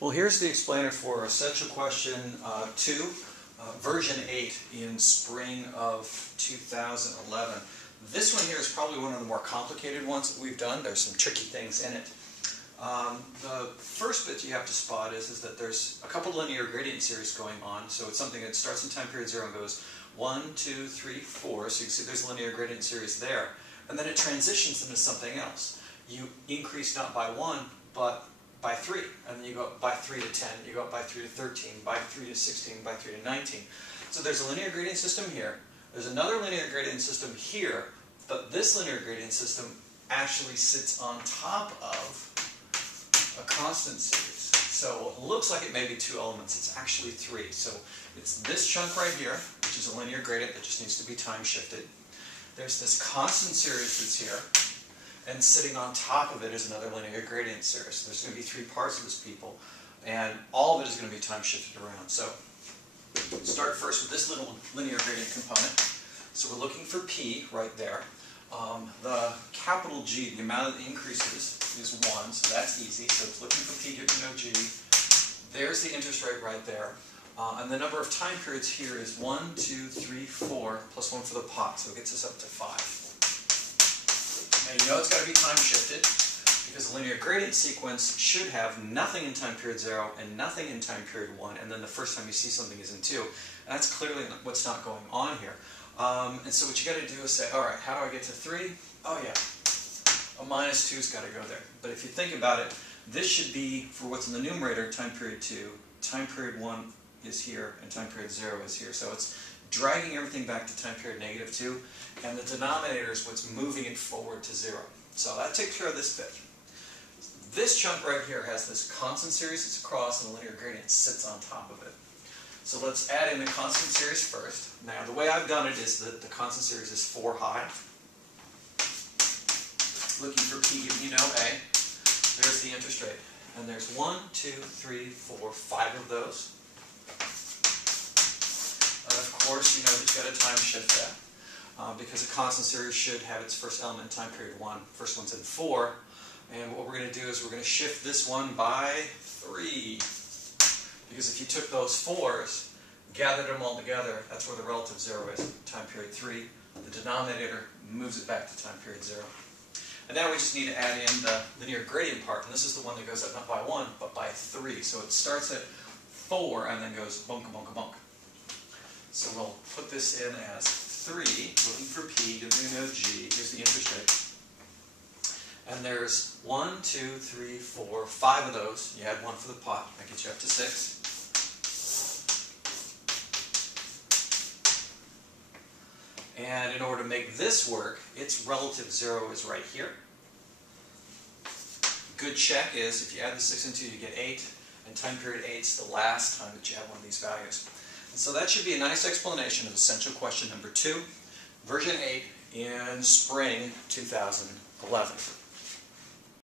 Well, here's the explainer for essential question 2, version 8 in spring of 2011. This one here is probably one of the more complicated ones that we've done. There's some tricky things in it. The first bit you have to spot is that there's a couple linear gradient series going on. So it's something that starts in time period 0 and goes 1, 2, 3, 4. So you can see there's a linear gradient series there. And then it transitions into something else. You increase not by 1, but by 3, and then you go up by 3 to 10, you go up by 3 to 13, by 3 to 16, by 3 to 19. So there's a linear gradient system here, there's another linear gradient system here, but this linear gradient system actually sits on top of a constant series. So it looks like it may be 2 elements, it's actually 3. So it's this chunk right here, which is a linear gradient that just needs to be time shifted. There's this constant series that's here, and sitting on top of it is another linear gradient series. So there's going to be 3 parts of this people, and all of it is going to be time shifted around. So start first with this little linear gradient component. So we're looking for P right there. The capital G, the amount of the increases, is 1, so that's easy. So it's looking for P, given no G. There's the interest rate right there. And the number of time periods here is 1, 2, 3, 4, plus 1 for the pot, so it gets us up to 5. Now you know it's got to be time shifted because the linear gradient sequence should have nothing in time period 0 and nothing in time period 1, and then the first time you see something is in 2. And that's clearly what's not going on here. And so what you got to do is say, all right, how do I get to 3? Oh yeah, a minus 2's got to go there. But if you think about it, this should be, for what's in the numerator, time period 2, time period 1 is here, and time period 0 is here. So it's dragging everything back to time period -2, and the denominator is what's moving it forward to 0. So that takes care of this bit. This chunk right here has this constant series that's across, and the linear gradient sits on top of it. So let's add in the constant series first. Now the way I've done it is that the constant series is 4 high. Looking for P giving you no A. There's the interest rate. And there's 1, 2, 3, 4, 5 of those. Of course, you know that you've got to time shift that because a constant series should have its first element in time period 1. First one's in 4. And what we're going to do is we're going to shift this one by 3. Because if you took those 4s, gathered them all together, that's where the relative 0 is, time period 3. The denominator moves it back to time period 0. And now we just need to add in the linear gradient part. And this is the one that goes up not by 1, but by 3. So it starts at 4 and then goes bunka bunka bunk. So we'll put this in as 3, looking for P, giving me no G. Here's the interest rate. And there's 1, 2, 3, 4, 5 of those. You add 1 for the pot. That gets you up to 6. And in order to make this work, its relative 0 is right here. Good check is if you add the 6 and 2, you get 8. And time period 8 is the last time that you have one of these values. And so that should be a nice explanation of essential question number 2, version 8 in spring 2011.